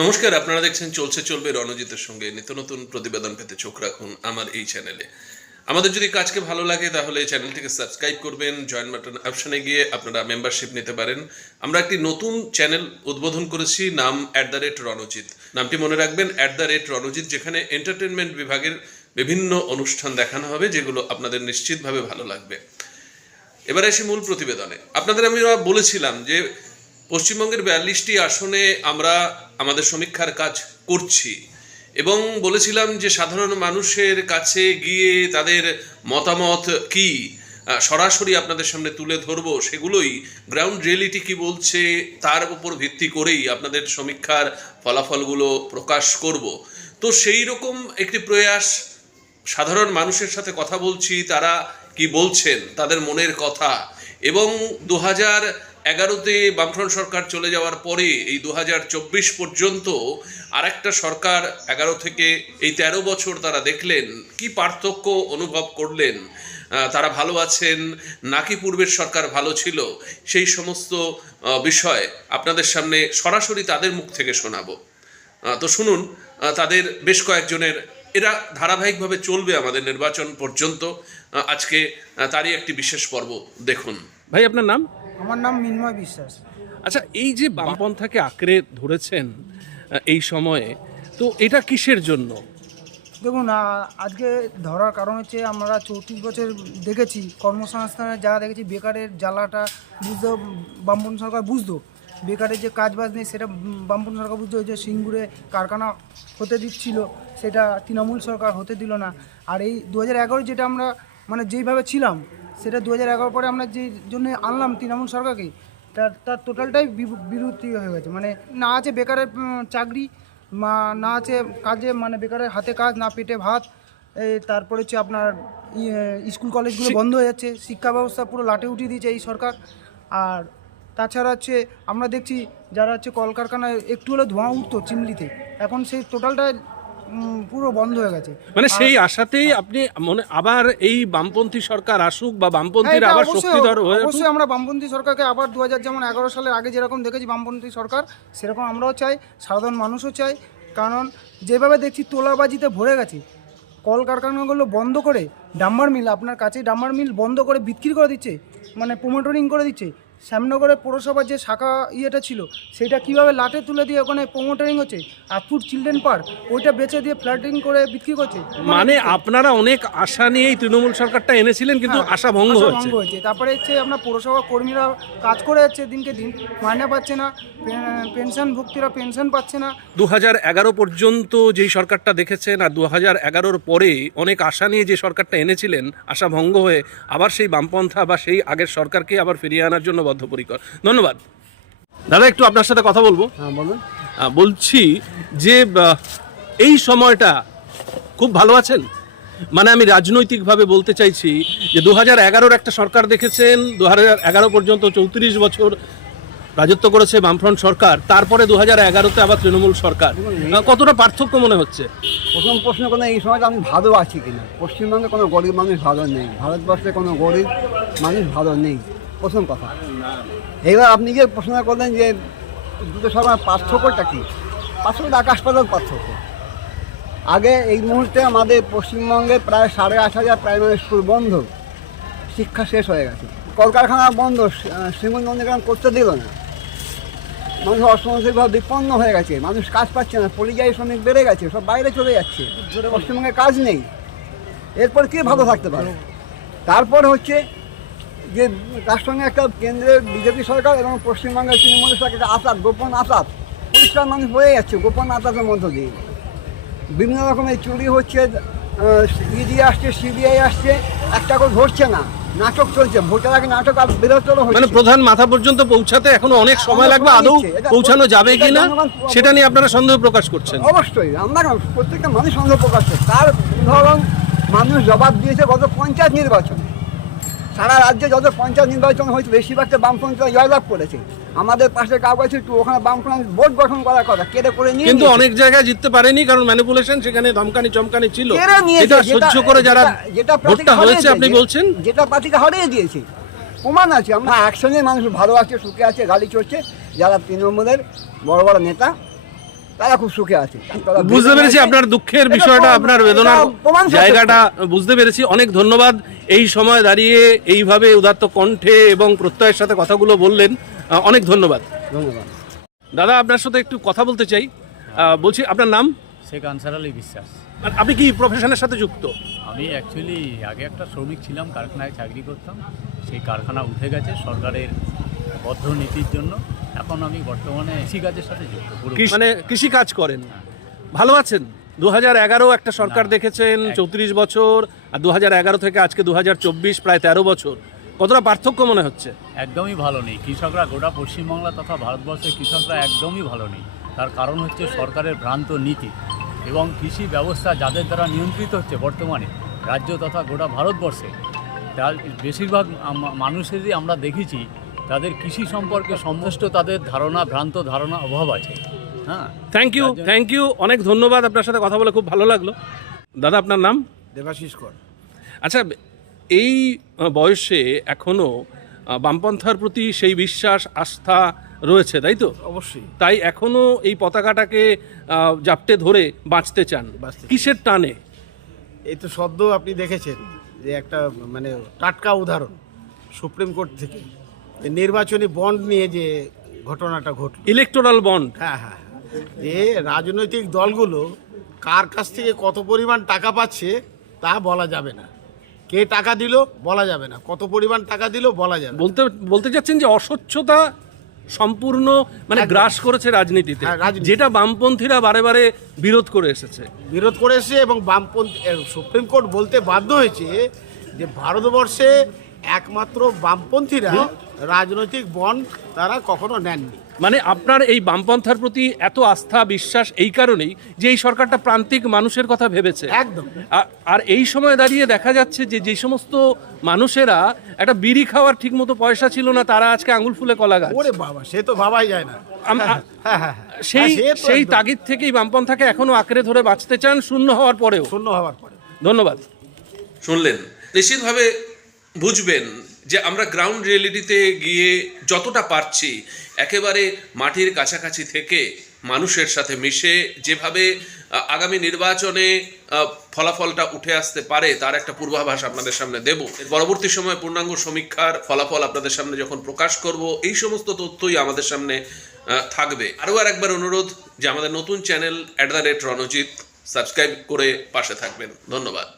নমস্কার, আপনারা দেখছেন চলছে চলবে রণজিতের সঙ্গে নিত্য নতুন প্রতিবেদন পেতে চোখ রাখুন আমার এই চ্যানেলে। আমাদের যদি কাজকে ভালো লাগে তাহলে চ্যানেলটিকে সাবস্ক্রাইব করবেন, জয়েন বাটন অপশনে গিয়ে আপনারা মেম্বারশিপ নিতে পারেন। আমরা একটি নতুন চ্যানেল উদ্বোধন করেছি, নাম অ্যাট দ্য রেট রণজিৎ। নামটি মনে রাখবেন অ্যাট দ্য রেট রণজিৎ, যেখানে এন্টারটেনমেন্ট বিভাগের বিভিন্ন অনুষ্ঠান দেখানো হবে, যেগুলো আপনাদের নিশ্চিতভাবে ভালো লাগবে। এবারে এসে মূল প্রতিবেদনে। আপনাদের আমি বলেছিলাম যে পশ্চিমবঙ্গের বিয়াল্লিশটি আসনে আমরা আমাদের সমীক্ষার কাজ করছি। এবং বলেছিলাম যে সাধারণ মানুষের কাছে গিয়ে তাদের মতামত কি? সরাসরি আপনাদের সামনে তুলে ধরবো। সেগুলোই গ্রাউন্ড রিয়েলিটি কি বলছে তার উপর ভিত্তি করেই আপনাদের সমীক্ষার ফলাফলগুলো প্রকাশ করব। তো সেই রকম একটি প্রয়াস সাধারণ মানুষের সাথে কথা বলছি, তারা কি বলছেন, তাদের মনের কথা। এবং দু হাজার এগারোতে বামফ্রন্ট সরকার চলে যাওয়ার পরে এই দু হাজার চব্বিশ পর্যন্ত আরেকটা সরকার এগারো থেকে এই তেরো বছর তারা দেখলেন, কি পার্থক্য অনুভব করলেন তারা ভালো আছেন, নাকি পূর্বের সরকার ভালো ছিল, সেই সমস্ত বিষয় আপনাদের সামনে সরাসরি তাদের মুখ থেকে শোনাবো। তো শুনুন তাদের বেশ কয়েকজনের, এরা ধারাবাহিকভাবে চলবে আমাদের নির্বাচন পর্যন্ত আজকে তারই একটি বিশেষ পর্ব, দেখুন। ভাই, আপনার নাম? আমার নাম মিন্ময় বিশ্বাস। আচ্ছা এই যে বামপন্থাকে আঁকড়ে ধরেছেন এই সময়ে তো এটা কিসের জন্য? দেখুন আজকে ধরার কারণ হচ্ছে আমরা চৌত্রিশ বছর দেখেছি কর্মসংস্থানের জায়গা দেখেছি বেকারের জ্বালাটা বুঝতেও বামপন সরকার বুঝতো। বেকারের যে কাজ বাজ নেই সেটা বামপন সরকার বুঝতো যে সিঙ্গুরে কারখানা হতে দিচ্ছিল সেটা তৃণমূল সরকার হতে দিল না। আর এই দু হাজার এগারো যেটা আমরা মানে যেইভাবে ছিলাম সেটা দু হাজার এগারো পরে আমরা যে জন্য আনলাম তৃণমূল সরকারকে তার তার টোটালটাই বিরু- বিরুদ্ধি হয়ে গেছে। মানে না আছে বেকারের চাকরি না আছে কাজে মানে বেকারের হাতে কাজ না পেটে ভাত তারপরে হচ্ছে আপনার ইয়ে, স্কুল কলেজগুলো বন্ধ হয়ে যাচ্ছে শিক্ষা ব্যবস্থা পুরো লাটে উঠিয়ে দিয়েছে এই সরকার। আর তাছাড়া হচ্ছে আমরা দেখছি যারা হচ্ছে কলকারখানায় একটু হলেও ধোঁয়া উঠতো চিমলিতে এখন সেই টোটালটা পুরো বন্ধ হয়ে গেছে। মানে সেই আশাতেই আপনি মনে আবার এই বামপন্থী সরকার আসুক বা হ্যাঁ, বামপন্থীরা আবার শক্তিধর হয়ে অবশ্যই আমরা বামপন্থী সরকারকে আবার দু হাজার যেমন এগারো সালের আগে যেরকম দেখেছি বামপন্থী সরকার সেরকম আমরাও চাই সাধারণ মানুষও চাই। কারণ যেভাবে দেখছি তোলাবাজিতে ভরে গেছে। কলকারখানাগুলো বন্ধ করে ডাম্বার মিল আপনার কাছে ডাম্বার মিল বন্ধ করে বিক্রি করে দিচ্ছে মানে প্রোমোটরিং করে দিচ্ছে। শ্যামনগরে পৌরসভার যে শাখা ইয়েটা ছিল সেটা কীভাবে লাটে তুলে দিয়ে ওখানে প্রোমোটারিং হচ্ছে? আফুড চিলড্রেন পার্ক ওইটা বেচে দিয়ে ফ্ল্যাটিং করে বিক্রি করছে। মানে আপনারা অনেক আশা নিয়েই তৃণমূল সরকারটা এনেছিলেন কিন্তু হ্যাঁ, আশা ভঙ্গ হচ্ছে হয়েছে। তারপরে হচ্ছে আপনার পৌরসভা কর্মীরা কাজ করে যাচ্ছে দিনকে দিন মাইনে পাচ্ছে না পেনশন ভুক্তিরা পেনশন পাচ্ছে না। দু হাজার এগারো পর্যন্ত যেই সরকারটা দেখেছেন আর দু হাজার এগারোর পরে অনেক আশা নিয়ে যে সরকারটা এনেছিলেন আশা ভঙ্গ হয়ে আবার সেই বামপন্থা বা সেই আগের সরকারকে আবার ফিরিয়ে আনার জন্য বদ্ধপরিকর ধন্যবাদ। দাদা একটু আপনার সাথে কথা বলব। হ্যাঁ বলুন। বলছি যে এই সময়টা খুব ভালো আছেন? মানে আমি রাজনৈতিকভাবে বলতে চাইছি যে দু হাজার একটা সরকার দেখেছেন দু হাজার এগারো পর্যন্ত চৌত্রিশ বছর রাজত্ব করেছে বামফ্রন্ট সরকার তারপরে দু হাজার এগারোতে আবার তৃণমূল সরকার। কতটা পার্থক্য মনে হচ্ছে? প্রথম প্রশ্ন কোনো এই সময়টা আমি ভালো আছি কিনা? পশ্চিমবঙ্গে কোনো গরিব মানুষ ভালো নেই ভারতবর্ষে কোনো গরিব মানুষ ভালো নেই। প্রথম কথা। এবার আপনি যে প্রশ্ন করলেন যে, দুটো সবার পার্থক্যটা কী? পার্থক্য আকাশ পাতাল পার্থক্য। আগে এই মুহূর্তে আমাদের পশ্চিমবঙ্গে প্রায় সাড়ে আট হাজার প্রাইমারি স্কুল বন্ধ। শিক্ষা শেষ হয়ে গেছে। কলকারখানা বন্ধ শ্রীমন্ত নন্দীগ্রাম করতে দিল না। মানুষ অর্থনৈতিকভাবে বিপন্ন হয়ে গেছে। মানুষ কাজ পাচ্ছে না, পরিযায়ী শ্রমিক বেড়ে গেছে, সব বাইরে চলে যাচ্ছে। পশ্চিমবঙ্গে কাজ নেই। এরপর কে ভালো থাকতে পারে? তারপর হচ্ছে যে তার সঙ্গে একটা কেন্দ্রের বিজেপি সরকার এবং পশ্চিমবঙ্গের তৃণমূল সরকার একটা আসাদ গোপন আসাদ পরিষ্কার মানুষ হয়ে যাচ্ছে গোপন আসাদের মধ্য দিয়ে। বিভিন্ন রকমের চুরি হচ্ছে ইডি আসছে সিবিআই আসছে একটা করে ধরছে না নাটক চলছে ভোটের আগে নাটক আর বিরোধ মানে প্রধান মাথা পর্যন্ত পৌঁছাতে এখনও অনেক সময় লাগবে আদৌ পৌঁছানো যাবে কি না সেটা নিয়ে আপনারা সন্দেহ প্রকাশ করছেন। অবশ্যই আমরা প্রত্যেকটা মানুষ সন্দেহ প্রকাশ করছে। তার উদাহরণ মানুষ জবাব দিয়েছে গত পঞ্চায়েত নির্বাচনে। সারা রাজ্যে যত পঞ্চায়েত নির্বাচন হয়েছে বেশিরভাগটা বামপন্থীরা জয়লাভ করেছে। আমাদের পাশে কাগজ একটু ওখানে বামফ্রন্ট বোর্ড গঠন করার কথা কেড়ে করে নিয়ে কিন্তু অনেক জায়গায় জিততে পারেনি কারণ ম্যানিপুলেশন সেখানে ধমকানি চমকানি ছিল। এটা সহ্য করে যারা যেটা- যেটা ভোটটা হয়েছে আপনি বলছেন? যেটা পার্টিকে হারিয়ে দিয়েছে। প্রমাণ আছে আমরা একসঙ্গে মানুষ ভালো আছে সুখে আছে গাড়ি চড়ছে যারা তৃণমূলের বড় বড় নেতা তারা খুব সুখে আছে। বুঝতে পেরেছি আপনার দুঃখের বিষয়টা আপনার বেদনার জায়গাটা বুঝতে পেরেছি। অনেক ধন্যবাদ। এই সময় দাঁড়িয়ে এইভাবে উদাত্ত কণ্ঠে এবং প্রত্যয়ের সাথে কথাগুলো বললেন অনেক ধন্যবাদ। ধন্যবাদ। দাদা আপনার সাথে একটু কথা বলতে চাই। আহ, বলছি আপনার নাম? শেখ আনসার আলী বিশ্বাস। আপনি কি প্রফেশনের সাথে যুক্ত? আমি অ্যাকচুয়ালি আগে একটা শ্রমিক ছিলাম কারখানায় চাকরি করতাম। সেই কারখানা উঠে গেছে সরকারের বদ্ধ নীতির জন্য। এখন আমি বর্তমানে কৃষিকাজের সাথে যুক্ত। কৃষি- মানে কৃষি কাজ করেন। ভালো আছেন? দু হাজার এগারো একটা সরকার দেখেছেন চৌত্রিশ বছর আর দু হাজার এগারো থেকে আজকে দু হাজার চব্বিশ প্রায় তেরো বছর। কতটা পার্থক্য মনে হচ্ছে? একদমই ভালো নেই। কৃষকরা গোটা পশ্চিমবাংলা তথা ভারতবর্ষের কৃষকরা একদমই ভালো নেই। তার কারণ হচ্ছে সরকারের ভ্রান্ত নীতি এবং কৃষি ব্যবস্থা যাদের দ্বারা নিয়ন্ত্রিত হচ্ছে বর্তমানে রাজ্য তথা গোটা ভারতবর্ষে। তার বেশিরভাগ মানুষেরই আমরা দেখেছি তাদের কৃষি সম্পর্কে সমস্ত তাদের ধারণা ভ্রান্ত ধারণা অভাব আছে। হ্যাঁ? থ্যাংক ইউ থ্যাংক ইউ অনেক ধন্যবাদ আপনার সাথে কথা বলে খুব ভালো লাগল। দাদা আপনার নাম? দেবাশিস কর। আচ্ছা এই বয়সে এখনও বামপন্থার প্রতি সেই বিশ্বাস আস্থা রয়েছে তাই তো? অবশ্যই। তাই এখনও এই পতাকাটাকে জাপটে ধরে বাঁচতে চান। কিসের টানে? এই তো সদ্য আপনি দেখেছেন যে একটা মানে টাটকা উদাহরণ সুপ্রিম কোর্ট থেকে। নির্বাচনী বন্ড নিয়ে যে ঘটনাটা ঘটল। Electoral bond. হ্যাঁ হ্যাঁ হ্যাঁ। যে রাজনৈতিক দলগুলো কার কাছ থেকে কত পরিমাণ টাকা পাচ্ছে তা বলা যাবে না। কে টাকা দিল বলা যাবে না। কত পরিমাণ টাকা দিল বলা যাবে বলতে বলতে চাচ্ছেন যে অস্বচ্ছতা সম্পূর্ণ মানে গ্রাস করেছে রাজনীতিতে। হ্যাঁ, যেটা বামপন্থীরা বারে বারে বিরোধ করে এসেছে। বিরোধ করেছে এবং বামপন্থী সুপ্রিম কোর্ট বলতে বাধ্য হয়েছে যে ভারতবর্ষে একমাত্র বামপন্থীরা রাজনৈতিক বন্ড তারা কখনো নেননি। মানে আপনার এই বামপন্থার প্রতি এত আস্থা বিশ্বাস এই কারণেই যে এই সরকারটা প্রান্তিক মানুষের কথা ভেবেছে। একদম। আর এই সময় দাঁড়িয়ে দেখা যাচ্ছে যে যে সমস্ত মানুষেরা একটা বিড়ি খাওয়ার ঠিক মতো পয়সা ছিল না তারা আজকে আঙুল ফুলে কলা গাছ। ওরে বাবা সে তো ভাবাই যায় না। হ্যাঁ হ্যাঁ হ্যাঁ। সেই সেই তাগিদ থেকেই বামপন্থাকে এখনও আঁকড়ে ধরে বাঁচতে চান শূন্য হওয়ার পরেও। শূন্য হওয়ার পরে ধন্যবাদ। শুনলেন। নিশ্চিতভাবে বুঝবেন যে আমরা গ্রাউন্ড রিয়েলিটিতে গিয়ে যতটা পারছি, একেবারে মাটির কাছাকাছি থেকে মানুষের সাথে মিশে যেভাবে আগামী নির্বাচনে ফলাফলটা উঠে আসতে পারে, তার একটা পূর্বাভাস আপনাদের সামনে দেব। পরবর্তী সময়ে পূর্ণাঙ্গ সমীক্ষার ফলাফল আপনাদের সামনে যখন প্রকাশ করব, এই সমস্ত তথ্যই আমাদের সামনে থাকবে। আরও আর একবার অনুরোধ যে আমাদের নতুন channel at the rate Ranajit subscribe করে পাশে থাকবেন। ধন্যবাদ।